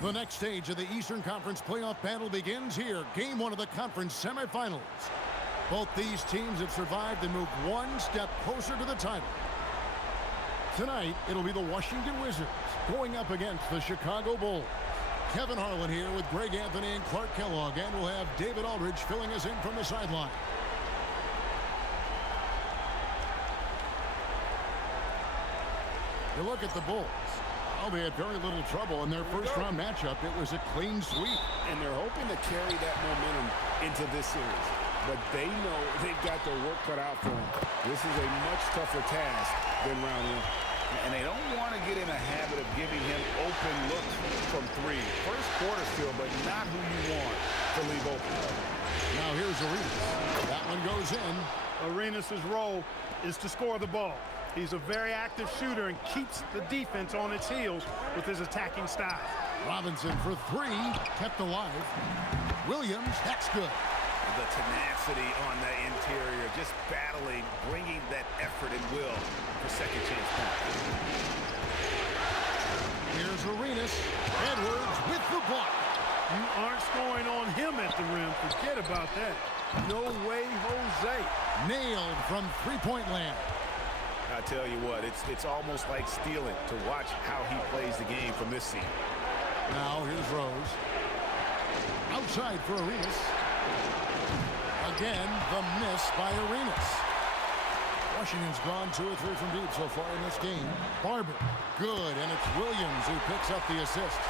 The next stage of the Eastern Conference playoff battle begins here. Game one of the conference semifinals. Both these teams have survived and moved one step closer to the title. Tonight, it'll be the Washington Wizards going up against the Chicago Bulls. Kevin Harlan here with Greg Anthony and Clark Kellogg, and we'll have David Aldridge filling us in from the sideline. You look at the Bulls. Well, they had very little trouble in their first-round matchup. It was a clean sweep. And they're hoping to carry that momentum into this series. But they know they've got their work cut out for them. This is a much tougher task than round one. And they don't want to get in a habit of giving him open looks from three. First quarter still, but not who you want to leave open. Now here's Arenas. That one goes in. Arenas' role is to score the ball. He's a very active shooter and keeps the defense on its heels with his attacking style. Robinson for three, kept alive. Williams, that's good. The tenacity on the interior, just battling, bringing that effort and will for second chance points. Here's Arenas. Edwards with the block. You aren't scoring on him at the rim. Forget about that. No way, Jose. Nailed from three-point land. I tell you what, it's almost like stealing to watch how he plays the game from this seat. Now here's Rose. Outside for Arenas. Again, the miss by Arenas. Washington's gone 2 or 3 from deep so far in this game. Barber, good, and it's Williams who picks up the assist.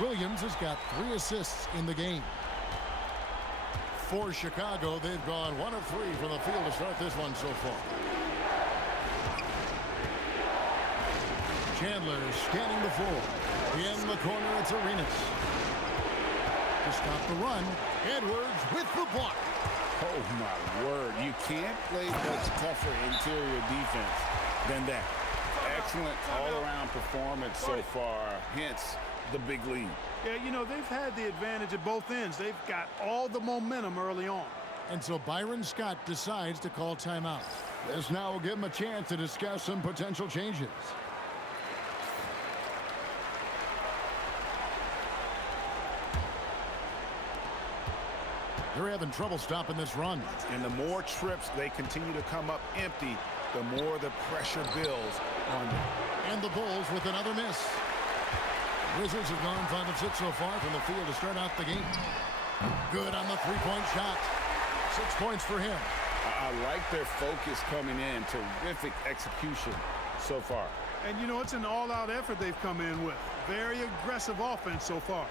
Williams has got 3 assists in the game. For Chicago, they've gone 1 of 3 from the field to start this one so far. Chandler scanning the floor. In the corner, it's Arenas. To stop the run, Edwards with the block. Oh, my word. You can't play much tougher interior defense than that. Excellent all-around performance so far, hence the big lead. Yeah, you know, they've had the advantage at both ends. They've got all the momentum early on. And so Byron Scott decides to call timeout. This now will give him a chance to discuss some potential changes. They're having trouble stopping this run. And the more trips they continue to come up empty, the more the pressure builds on them. And the Bulls with another miss. Wizards have gone 5 of 6 so far from the field to start out the game. Good on the three-point shot. 6 points for him. I like their focus coming in. Terrific execution so far. And, you know, it's an all-out effort they've come in with. Very aggressive offense so far.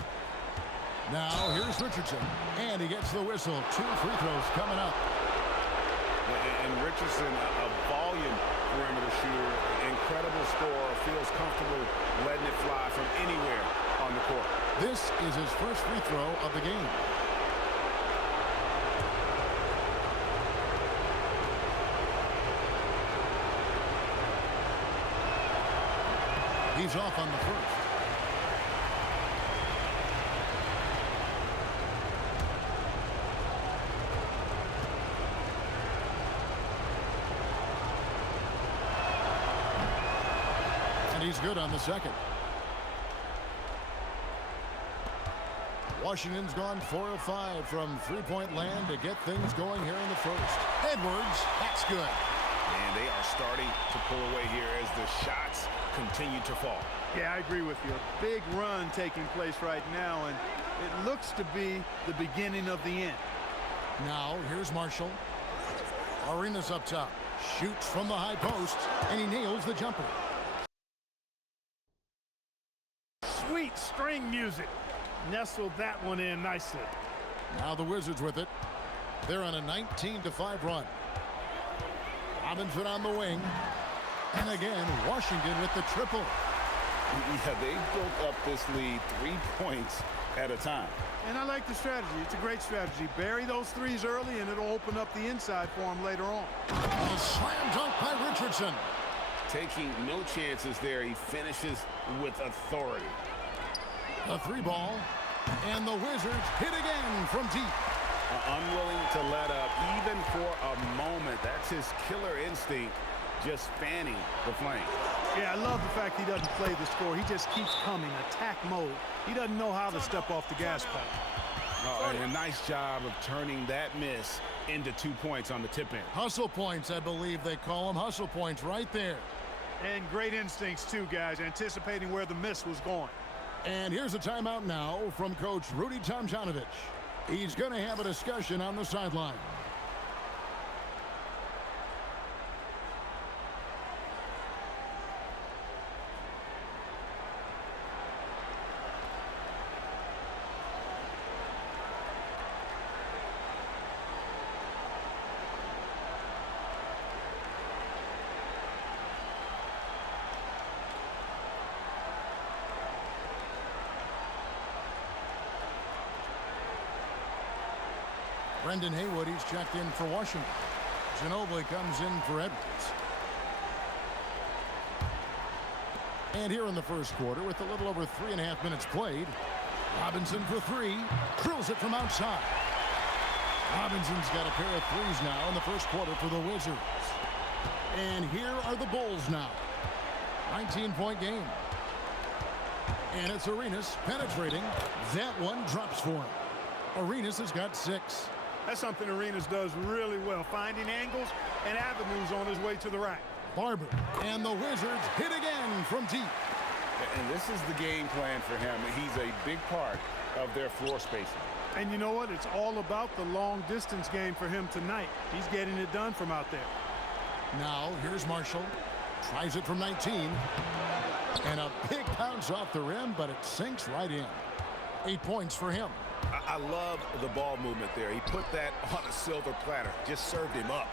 Now, here's Richardson. And he gets the whistle. 2 free throws coming up. And Richardson, a volume perimeter shooter, incredible scorer, feels comfortable letting it fly from anywhere on the court. This is his first free throw of the game. He's off on the first. And he's good on the second. Washington's gone 4 of 5 from three-point land to get things going here in the first. Edwards, that's good. And they are starting to pull away here as the shots continue to fall. Yeah, I agree with you. A big run taking place right now, and it looks to be the beginning of the end. Now, here's Marshall. Arenas up top. Shoots from the high post, and he nails the jumper. Sweet string music. Nestled that one in nicely. Now the Wizards with it. They're on a 19-5 run. Robinson on the wing. And again, Washington with the triple. Yeah, they built up this lead 3 points at a time. And I like the strategy. It's a great strategy. Bury those threes early, and it'll open up the inside for him later on. A slam dunk by Richardson. Taking no chances there. He finishes with authority. The 3 ball. And the Wizards hit again from deep. Unwilling to let up even for a moment. That's his killer instinct, just fanning the flame. Yeah, I love the fact he doesn't play the score. He just keeps coming, attack mode. He doesn't know how to step off the gas pedal. Oh, and a nice job of turning that miss into 2 points on the tip in. Hustle points, I believe they call them. Hustle points right there. And great instincts, too, guys, anticipating where the miss was going. And here's a timeout now from Coach Rudy Tomjanovich. He's going to have a discussion on the sideline. Brendan Haywood, he's checked in for Washington. Ginobili comes in for Edwards. And here in the first quarter, with a little over 3.5 minutes played, Robinson for three, drills it from outside. Robinson's got a pair of threes now in the first quarter for the Wizards. And here are the Bulls now. 19-point game. And it's Arenas penetrating. That one drops for him. Arenas has got 6. That's something Arenas does really well, finding angles and avenues on his way to the rack. Barber, and the Wizards hit again from deep. And this is the game plan for him. He's a big part of their floor spacing. And you know what? It's all about the long-distance game for him tonight. He's getting it done from out there. Now, here's Marshall. Tries it from 19. And a big bounce off the rim, but it sinks right in. 8 points for him. I love the ball movement there. He put that on a silver platter. Just served him up.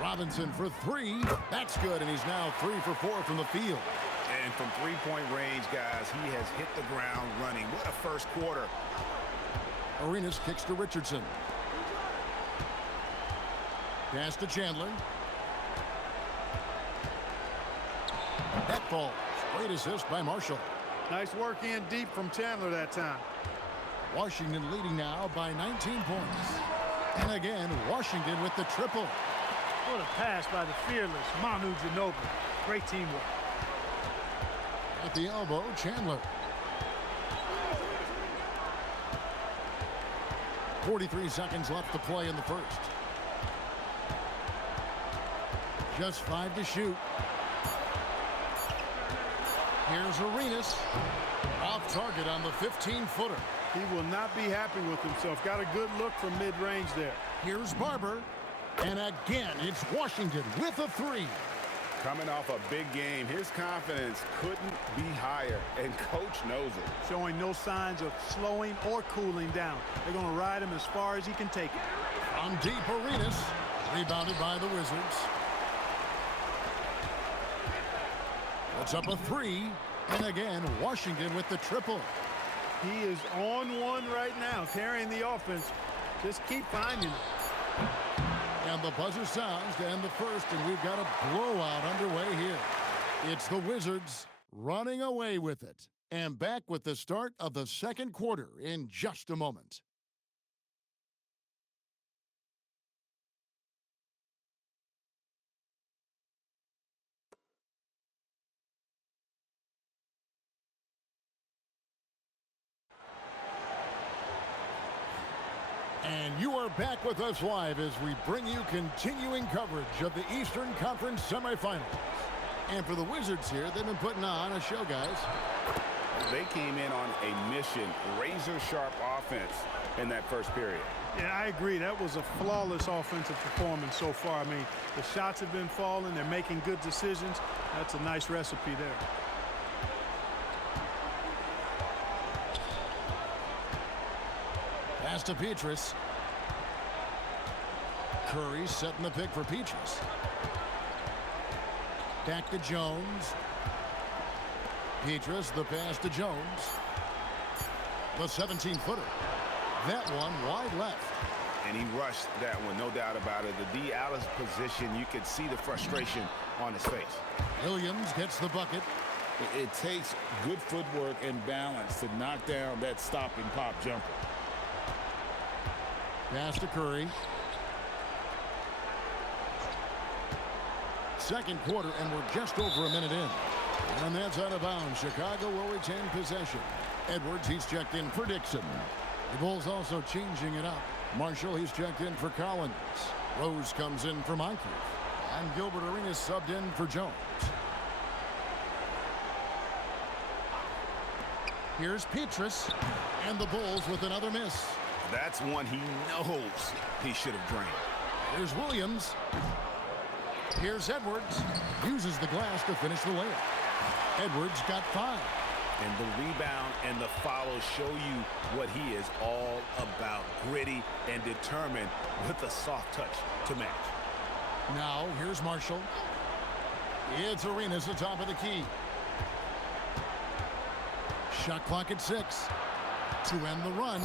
Robinson for three. That's good, and he's now 3 for 4 from the field. And from three-point range, guys, he has hit the ground running. What a first quarter. Arenas kicks to Richardson. Pass to Chandler. That falls. Great assist by Marshall. Nice work in deep from Chandler that time. Washington leading now by 19 points. And again, Washington with the triple. What a pass by the fearless Manu Ginobili. Great teamwork. At the elbow, Chandler. 43 seconds left to play in the first. Just 5 to shoot. Here's Arenas. Off target on the 15-footer. He will not be happy with himself. Got a good look from mid-range there. Here's Barber. And again, it's Washington with a 3. Coming off a big game, his confidence couldn't be higher, and coach knows it. Showing no signs of slowing or cooling down. They're going to ride him as far as he can take it. On deep, Arenas. Rebounded by the Wizards. Puts up a 3. And again, Washington with the triple. He is on one right now, carrying the offense. Just keep finding it. And the buzzer sounds to end the first, and we've got a blowout underway here. It's the Wizards running away with it. And back with the start of the second quarter in just a moment. And you are back with us live as we bring you continuing coverage of the Eastern Conference semifinals. And for the Wizards here, they've been putting on a show, guys. They came in on a mission, razor-sharp offense in that first period. Yeah, I agree. That was a flawless offensive performance so far. I mean, the shots have been falling. They're making good decisions. That's a nice recipe there. Pass to Petrus. Curry setting the pick for Petrus. Back to Jones. Petrus, the pass to Jones. The 17-footer. That one wide left. And he rushed that one, no doubt about it. The D out of position, you could see the frustration on his face. Williams gets the bucket. It takes good footwork and balance to knock down that stop and pop jumper. Pass to Curry. second quarter, and we're just over a minute in. And that's out of bounds. Chicago will retain possession. Edwards, he's checked in for Dixon. The Bulls also changing it up. Marshall, he's checked in for Collins. Rose comes in for Moncrief. And Gilbert Arenas subbed in for Jones. Here's Petrus. And the Bulls with another miss. That's one he knows he should have drained. Here's Williams. Here's Edwards. Uses the glass to finish the layup. Edwards got 5. And the rebound and the follow show you what he is all about. Gritty and determined with a soft touch to match. Now, here's Marshall. It's Arenas at the top of the key. Shot clock at 6 to end the run.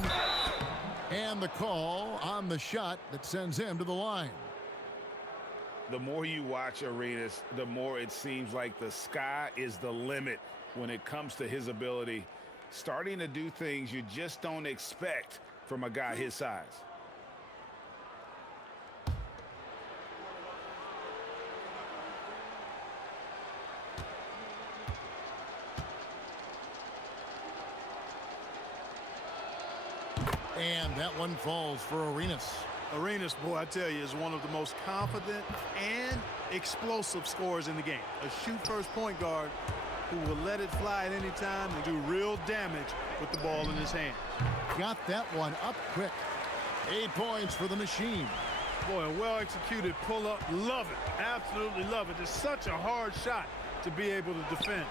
And the call on the shot that sends him to the line. The more you watch Arenas, the more it seems like the sky is the limit when it comes to his ability. Starting to do things you just don't expect from a guy his size. And that one falls for Arenas. Arenas, boy, I tell you, is one of the most confident and explosive scorers in the game. A shoot-first point guard who will let it fly at any time and do real damage with the ball in his hand. Got that one up quick. 8 points for the machine. Boy, a well-executed pull-up. Love it. Absolutely love it. It's such a hard shot to be able to defend.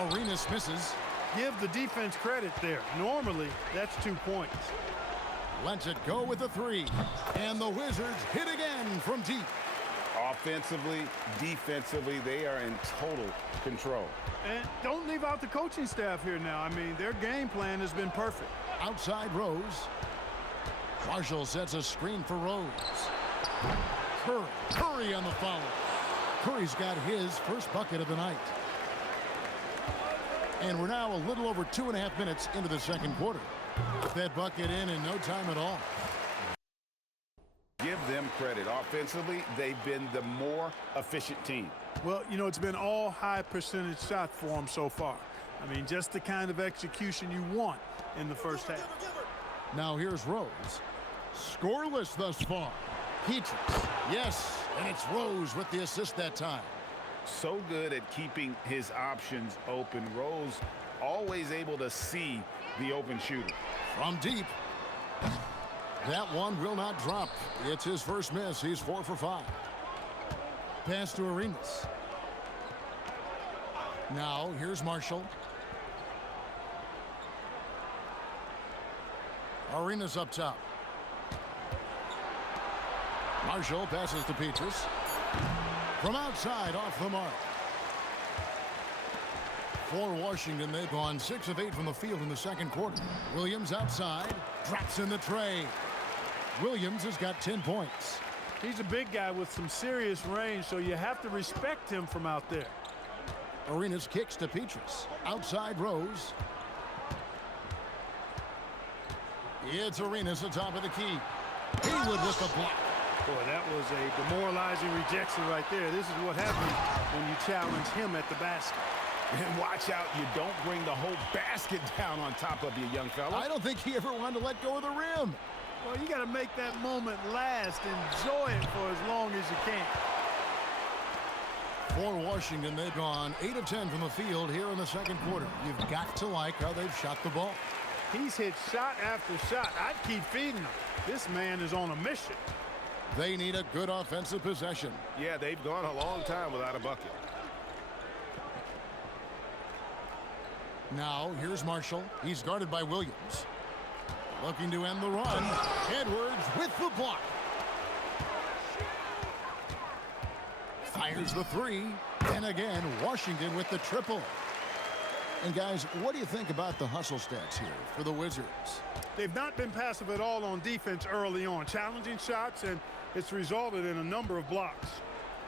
Arenas misses. Give the defense credit there. Normally, that's 2 points. Lets it go with a 3. And the Wizards hit again from deep. Offensively, defensively, they are in total control. And don't leave out the coaching staff here now. I mean, their game plan has been perfect. Outside Rose. Marshall sets a screen for Rose. Curry on the foul. Curry's got his first bucket of the night. And we're now a little over 2.5 minutes into the second quarter. That bucket in no time at all. Give them credit. Offensively, they've been the more efficient team. Well, you know, it's been all high percentage shots for them so far. I mean, just the kind of execution you want in the first half. Now here's Rose. Scoreless thus far. Petrus. Yes, and it's Rose with the assist that time. So good at keeping his options open. Rose always able to see the open shooter. From deep. That one will not drop. It's his first miss. He's 4 for 5. Pass to Arenas. Now here's Marshall. Arenas up top. Marshall passes to Petrus. From outside, off the mark. For Washington, they've gone 6 of 8 from the field in the second quarter. Williams outside, drops in the tray. Williams has got 10 points. He's a big guy with some serious range, so you have to respect him from out there. Arenas kicks to Petrus. Outside Rose. It's Arenas at top of the key. Haywood with the block. Boy, that was a demoralizing rejection right there. This is what happens when you challenge him at the basket. And watch out, you don't bring the whole basket down on top of you, young fella. I don't think he ever wanted to let go of the rim. Well, you got to make that moment last. Enjoy it for as long as you can. For Washington, they've gone 8 of 10 from the field here in the second quarter. You've got to like how they've shot the ball. He's hit shot after shot. I'd keep feeding him. This man is on a mission. They need a good offensive possession. Yeah, they've gone a long time without a bucket. Now, here's Marshall. He's guarded by Williams. Looking to end the run. Edwards with the block. Fires the 3. And again, Washington with the triple. And guys, what do you think about the hustle stats here for the Wizards? They've not been passive at all on defense early on. Challenging shots, and it's resulted in a number of blocks.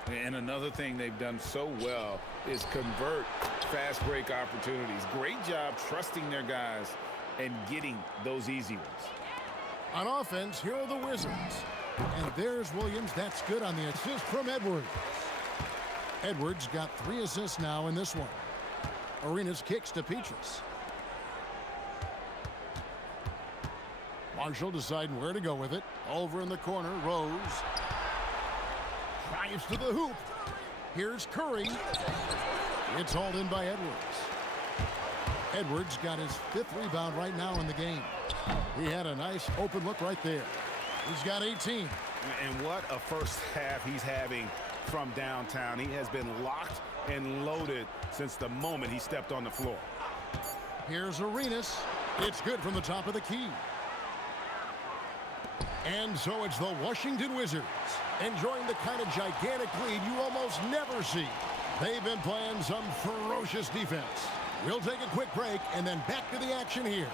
And another thing they've done so well is convert fast break opportunities. Great job trusting their guys and getting those easy ones. On offense, here are the Wizards. And there's Williams. That's good on the assist from Edwards. Edwards got 3 assists now in this one. Arenas kicks to Petrus. Marshall deciding where to go with it. Over in the corner, Rose. Drives to the hoop. Here's Curry. It's hauled in by Edwards. Edwards got his 5th rebound right now in the game. He had a nice open look right there. He's got 18. And what a first half he's having from downtown. He has been locked and loaded since the moment he stepped on the floor. Here's Arenas. It's good from the top of the key. And so it's the Washington Wizards enjoying the kind of gigantic lead you almost never see. They've been playing some ferocious defense. We'll take a quick break and then back to the action here.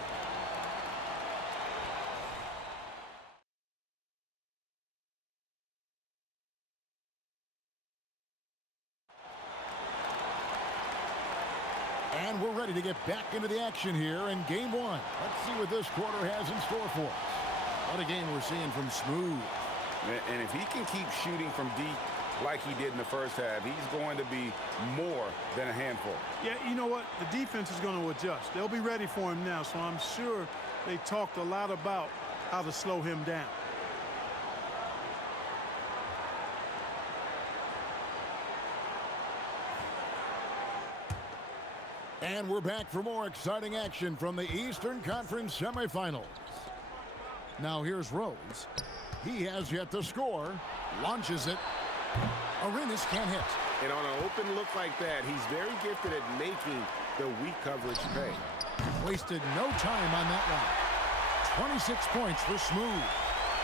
And we're ready to get back into the action here in game 1. Let's see what this quarter has in store for us. What a game we're seeing from Smooth. And if he can keep shooting from deep like he did in the first half, he's going to be more than a handful. Yeah, you know what? The defense is going to adjust. They'll be ready for him now, so I'm sure they talked a lot about how to slow him down. And we're back for more exciting action from the Eastern Conference semifinals. Now here's Rose. He has yet to score. Launches it. Arenas can't hit. And on an open look like that, he's very gifted at making the weak coverage pay. Wasted no time on that one. 26 points for Smooth.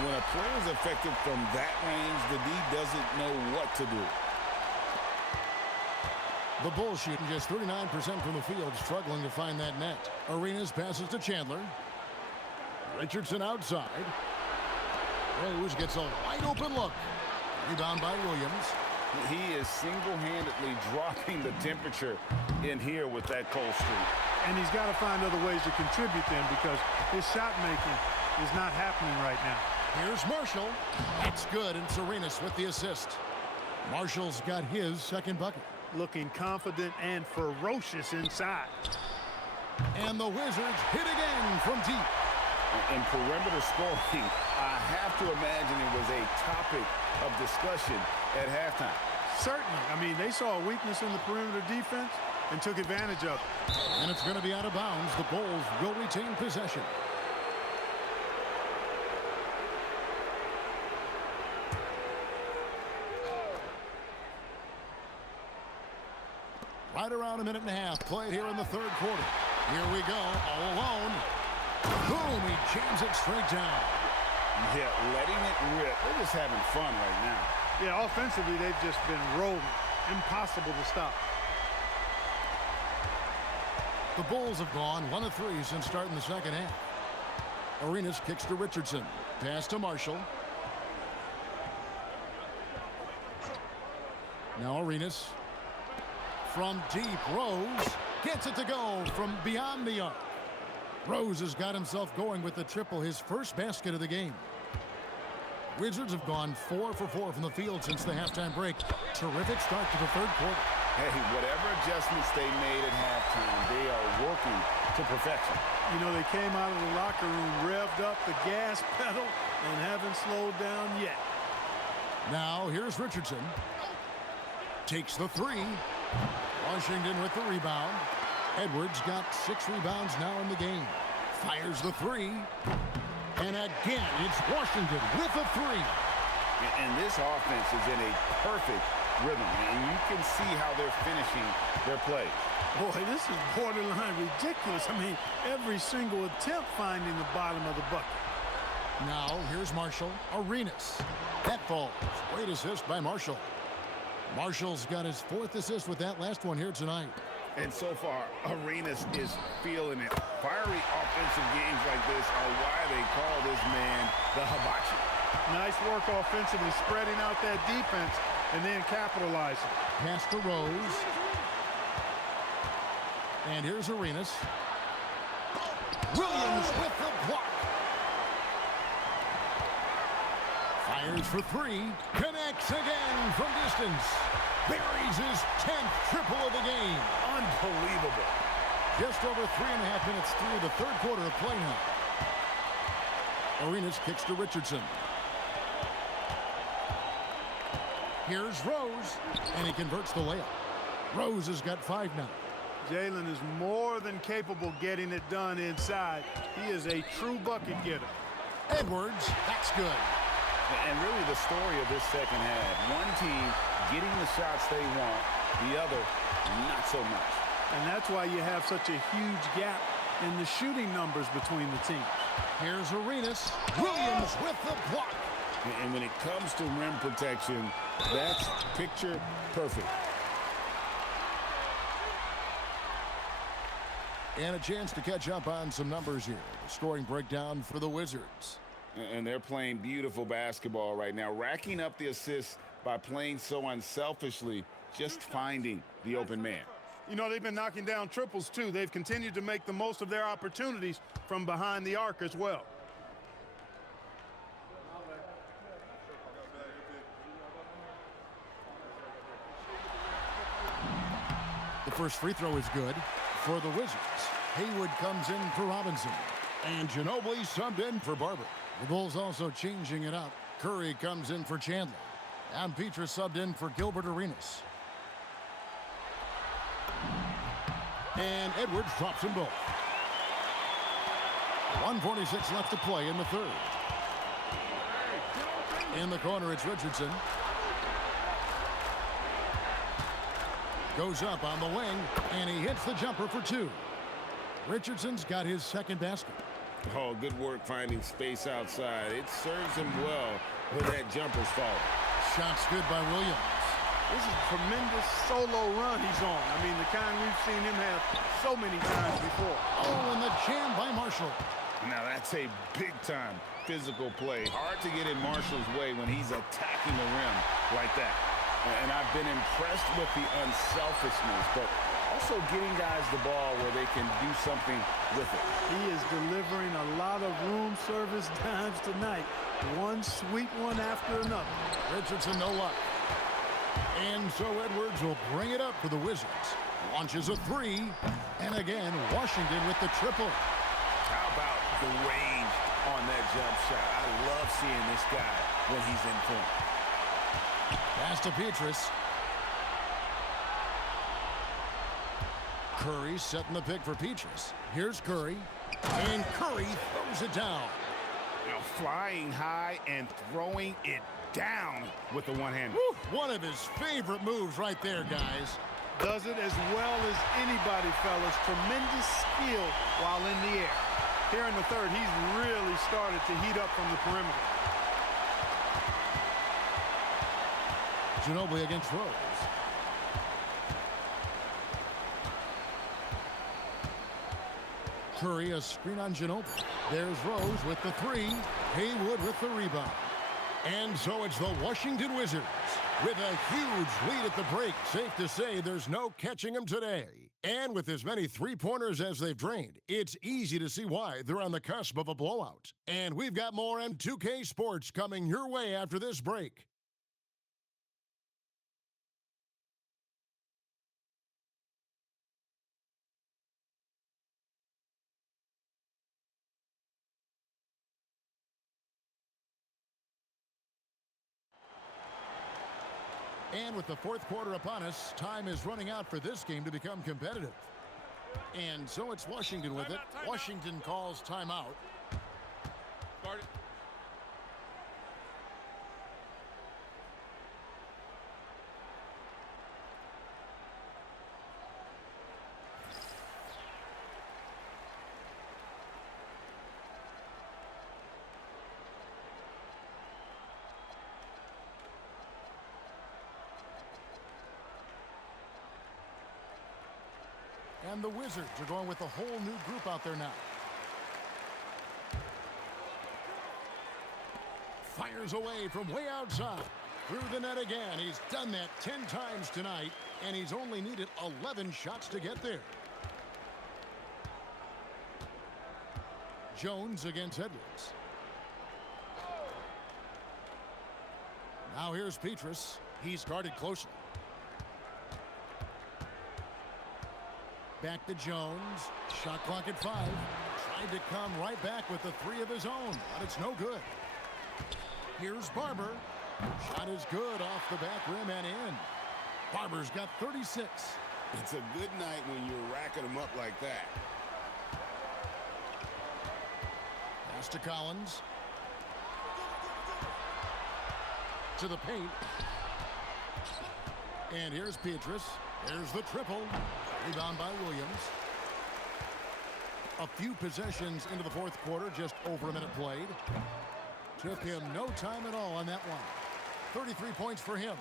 When a player is effective from that range, the D doesn't know what to do. The Bulls shooting just 39% from the field, struggling to find that net. Arenas passes to Chandler. Richardson outside. Rose gets a wide open look. Rebound by Williams. He is single-handedly dropping the temperature in here with that cold streak. And he's got to find other ways to contribute then, because his shot making is not happening right now. Here's Marshall. That's good, and Arenas with the assist. Marshall's got his second bucket. Looking confident and ferocious inside. And the Wizards hit again from deep. In perimeter scoring, I have to imagine it was a topic of discussion at halftime. Certainly. I mean, they saw a weakness in the perimeter defense and took advantage of it. And it's going to be out of bounds. The Bulls will retain possession. Right around a minute and a half played here in the third quarter. Here we go, all alone. Boom, he jams it straight down. Yeah, letting it rip. They're just having fun right now. Yeah, offensively, they've just been rolling. Impossible to stop. The Bulls have gone 1 of 3 since starting the second half. Arenas kicks to Richardson. Pass to Marshall. Now Arenas. From deep, Rose gets it to go from beyond the arc. Rose has got himself going with the triple, his first basket of the game. Wizards have gone 4 for 4 from the field since the halftime break. Terrific start to the third quarter. Hey, whatever adjustments they made at halftime, they are working to perfection. You know, they came out of the locker room, revved up the gas pedal, and haven't slowed down yet. Now here's Richardson. Takes the 3. Washington with the rebound. Edwards got 6 rebounds now in the game. Fires the 3. And again, it's Washington with a 3. And this offense is in a perfect rhythm, and you can see how they're finishing their play. Boy, this is borderline ridiculous. I mean, every single attempt finding the bottom of the bucket. Now here's Marshall. Arenas. That falls. Great assist by Marshall. Marshall's got his 4th assist with that last one here tonight. And so far, Arenas is feeling it. Fiery offensive games like this are why they call this man the hibachi. Nice work offensively, spreading out that defense and then capitalizing. Pass to Rose. And here's Arenas. Williams with the block. Fires for 3. Connects again from distance. buries his 10th triple of the game. Unbelievable. Just over 3.5 minutes through the third quarter of play now. Arenas kicks to Richardson. Here's Rose, and he converts the layup. Rose has got 5 now. Jalen is more than capable getting it done inside. He is a true bucket getter. Edwards, that's good. And really the story of this second half, one team getting the shots they want, the other not so much. And that's why you have such a huge gap in the shooting numbers between the teams. Here's Arenas. Williams with the block. And when it comes to rim protection, that's picture perfect. And a chance to catch up on some numbers here. The scoring breakdown for the Wizards. And they're playing beautiful basketball right now, racking up the assists by playing so unselfishly, just finding the open man. You know, they've been knocking down triples, too. They've continued to make the most of their opportunities from behind the arc as well. The first free throw is good for the Wizards. Haywood comes in for Robinson. And Ginobili subbed in for Barber. The Bulls also changing it up. Curry comes in for Chandler. And Petrus subbed in for Gilbert Arenas. And Edwards drops them both. 1:46 left to play in the third. In the corner, it's Richardson. Goes up on the wing, and he hits the jumper for 2. Richardson's got his second basket. Oh, good work finding space outside. It serves him well when that jumper's falling. Shot's good by Williams. This is a tremendous solo run he's on. I mean, the kind we've seen him have so many times before. Oh, and the jam by Marshall. Now that's a big-time physical play. Hard to get in Marshall's way when he's attacking the rim like that. And I've been impressed with the unselfishness, but also getting guys the ball where they can do something with it. He is delivering a lot of room service times tonight. One sweet one after another. Richardson, no luck. And so Edwards will bring it up for the Wizards. Launches a 3. And again, Washington with the triple. How about the range on that jump shot? I love seeing this guy when he's in form. Pass to Petrus. Curry setting the pick for Petrus. Here's Curry. And Curry throws it down. Now flying high and throwing it down with the one-hander. One of his favorite moves right there, guys. Does it as well as anybody, fellas. Tremendous skill while in the air. Here in the third, he's really started to heat up from the perimeter. Ginobili against Rose. Curry, a screen on Ginobili. There's Rose with the 3. Haywood with the rebound. And so it's the Washington Wizards with a huge lead at the break. Safe to say there's no catching them today. And with as many three-pointers as they've drained, it's easy to see why they're on the cusp of a blowout. And we've got more M2K Sports coming your way after this break. And with the fourth quarter upon us, time is running out for this game to become competitive. And so it's Washington with it. Washington calls timeout. Start it. And the Wizards are going with a whole new group out there now. Fires away from way outside. Through the net again. He's done that 10 times tonight, and he's only needed 11 shots to get there. Jones against Edwards. Now here's Petrus. He's guarded closely. Back to Jones. Shot clock at 5. Tried to come right back with the 3 of his own, but it's no good. Here's Barber. Shot is good off the back rim and in. Barber's got 36. It's a good night when you're racking them up like that. Pass to Collins. To the paint. And here's Petrus. There's the triple. Rebound by Williams. A few possessions into the fourth quarter, just over a minute played. Took him no time at all on that one. 33 points for him.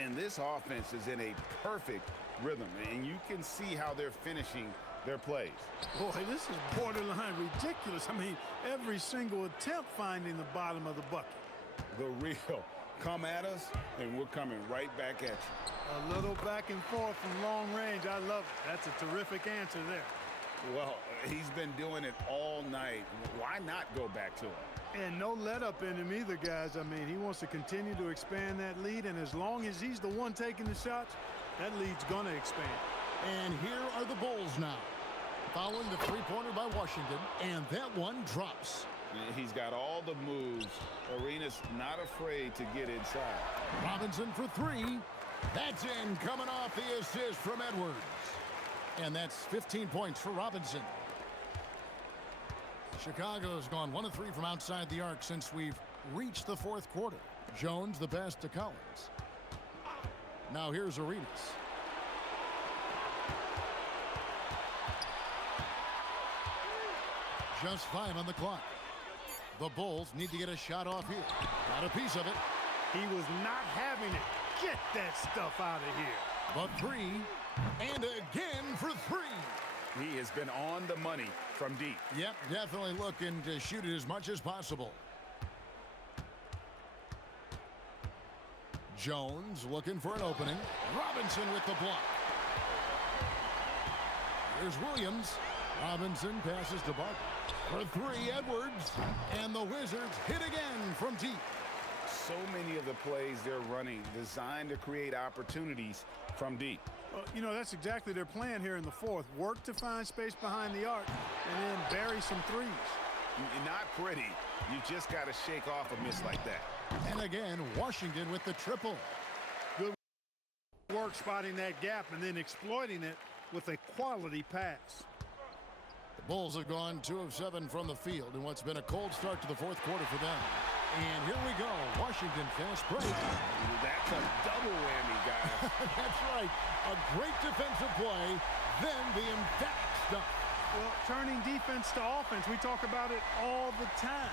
And this offense is in a perfect rhythm, and you can see how they're finishing their plays. Boy, this is borderline ridiculous. I mean, every single attempt finding the bottom of the bucket. The real come at us, and we're coming right back at you. A little back and forth from long range. I love it. That's a terrific answer there. Well, he's been doing it all night. Why not go back to him? And no let up in him either, guys. I mean, he wants to continue to expand that lead, and as long as he's the one taking the shots, that lead's going to expand. And here are the Bulls now. Following the three-pointer by Washington, and that one drops. He's got all the moves. Arenas not afraid to get inside. Robinson for 3. That's in, coming off the assist from Edwards. And that's 15 points for Robinson. Chicago's gone 1 of 3 from outside the arc since we've reached the fourth quarter. Jones the pass to Collins. Now here's Arenas. Just 5 on the clock. The Bulls need to get a shot off here. Got a piece of it. He was not having it. Get that stuff out of here. But 3, and again for 3. He has been on the money from deep. Yep, definitely looking to shoot it as much as possible. Jones looking for an opening. Robinson with the block. Here's Williams. Robinson passes to Barber. For 3, Edwards. And the Wizards hit again from deep. So many of the plays they're running designed to create opportunities from deep. You know, that's exactly their plan here in the fourth. Work to find space behind the arc and then bury some threes. Not pretty. You just got to shake off a miss like that. And again, Washington with the triple. Good work spotting that gap and then exploiting it with a quality pass. The Bulls have gone 2 of 7 from the field in what's been a cold start to the fourth quarter for them. And here we go. Washington fast break. That's a double whammy, guys. That's right. A great defensive play, then the emphatic stuff. Well, turning defense to offense, we talk about it all the time.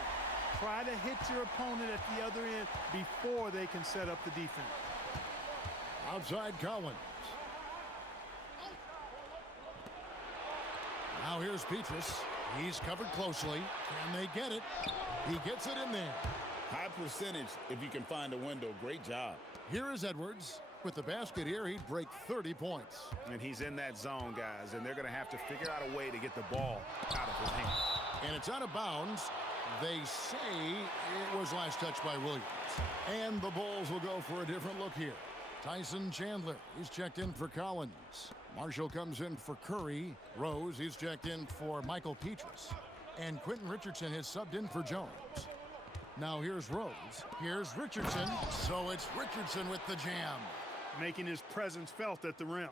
Try to hit your opponent at the other end before they can set up the defense. Outside Collins. Now here's Petrus. He's covered closely. Can they get it? He gets it in there. High percentage if you can find a window. Great job. Here is Edwards. With the basket here, he'd break 30 points. And he's in that zone, guys, and they're going to have to figure out a way to get the ball out of his hands. And it's out of bounds. They say it was last touched by Williams. And the Bulls will go for a different look here. Tyson Chandler, he's checked in for Collins. Marshall comes in for Curry. Rose, he's checked in for Michael Petrus. And Quentin Richardson has subbed in for Jones. Now here's Rose. Here's Richardson. So it's Richardson with the jam. Making his presence felt at the rim.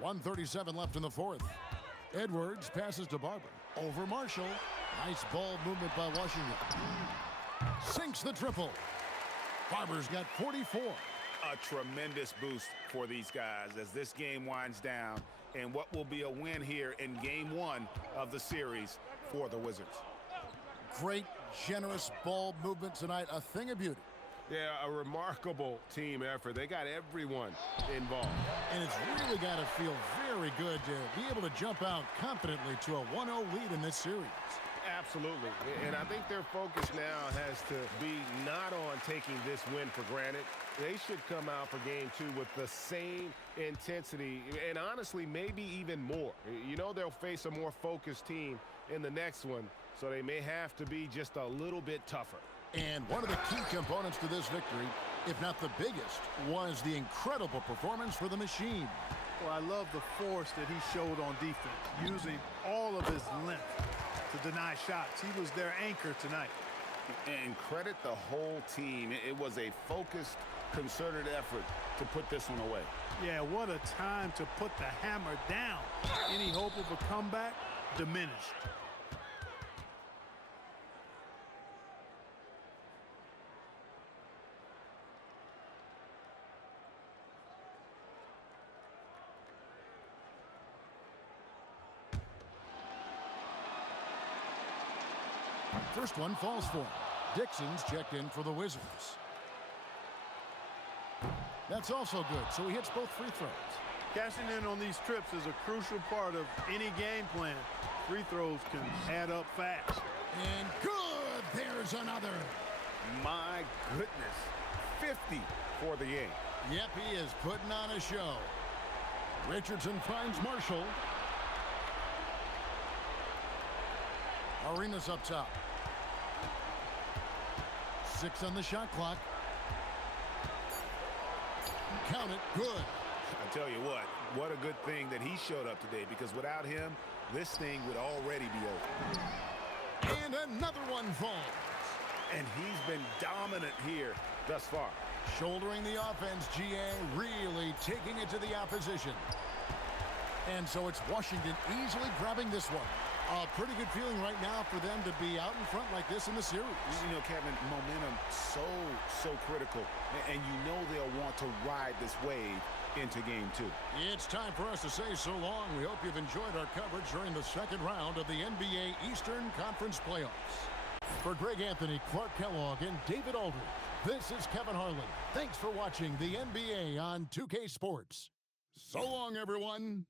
1:37 left in the fourth. Edwards passes to Barber. Over Marshall. Nice ball movement by Washington. Sinks the triple. Barber's got 44. A tremendous boost for these guys as this game winds down and what will be a win here in game 1 of the series for the Wizards. Great, generous ball movement tonight. A thing of beauty. Yeah, a remarkable team effort. They got everyone involved. And it's really got to feel very good to be able to jump out confidently to a 1-0 lead in this series. Absolutely. And I think their focus now has to be not on taking this win for granted. They should come out for game 2 with the same intensity and honestly maybe even more. You know they'll face a more focused team in the next one, so they may have to be just a little bit tougher. And one of the key components to this victory, if not the biggest, was the incredible performance for the Machine. Well, I love the force that he showed on defense, using all of his length to deny shots. He was their anchor tonight. And credit the whole team. It was a focused, concerted effort to put this one away. Yeah, what a time to put the hammer down. Any hope of a comeback diminished. First one falls for him. Dixon's checked in for the Wizards. That's also good, so he hits both free throws. Cashing in on these trips is a crucial part of any game plan. Free throws can add up fast. And good! There's another. My goodness. 50 for the game. Yep, he is putting on a show. Richardson finds Marshall. Arenas up top. 6 on the shot clock. Count it. Good. I tell you what a good thing that he showed up today, because without him, this thing would already be over. And another one falls. And he's been dominant here thus far. Shouldering the offense, GA really taking it to the opposition. And so it's Washington easily grabbing this one. A pretty good feeling right now for them to be out in front like this in the series. You know, Kevin, momentum so critical. And you know they'll want to ride this wave into game 2. It's time for us to say so long. We hope you've enjoyed our coverage during the second round of the NBA Eastern Conference Playoffs. For Greg Anthony, Clark Kellogg, and David Aldridge, this is Kevin Harlan. Thanks for watching the NBA on 2K Sports. So long, everyone.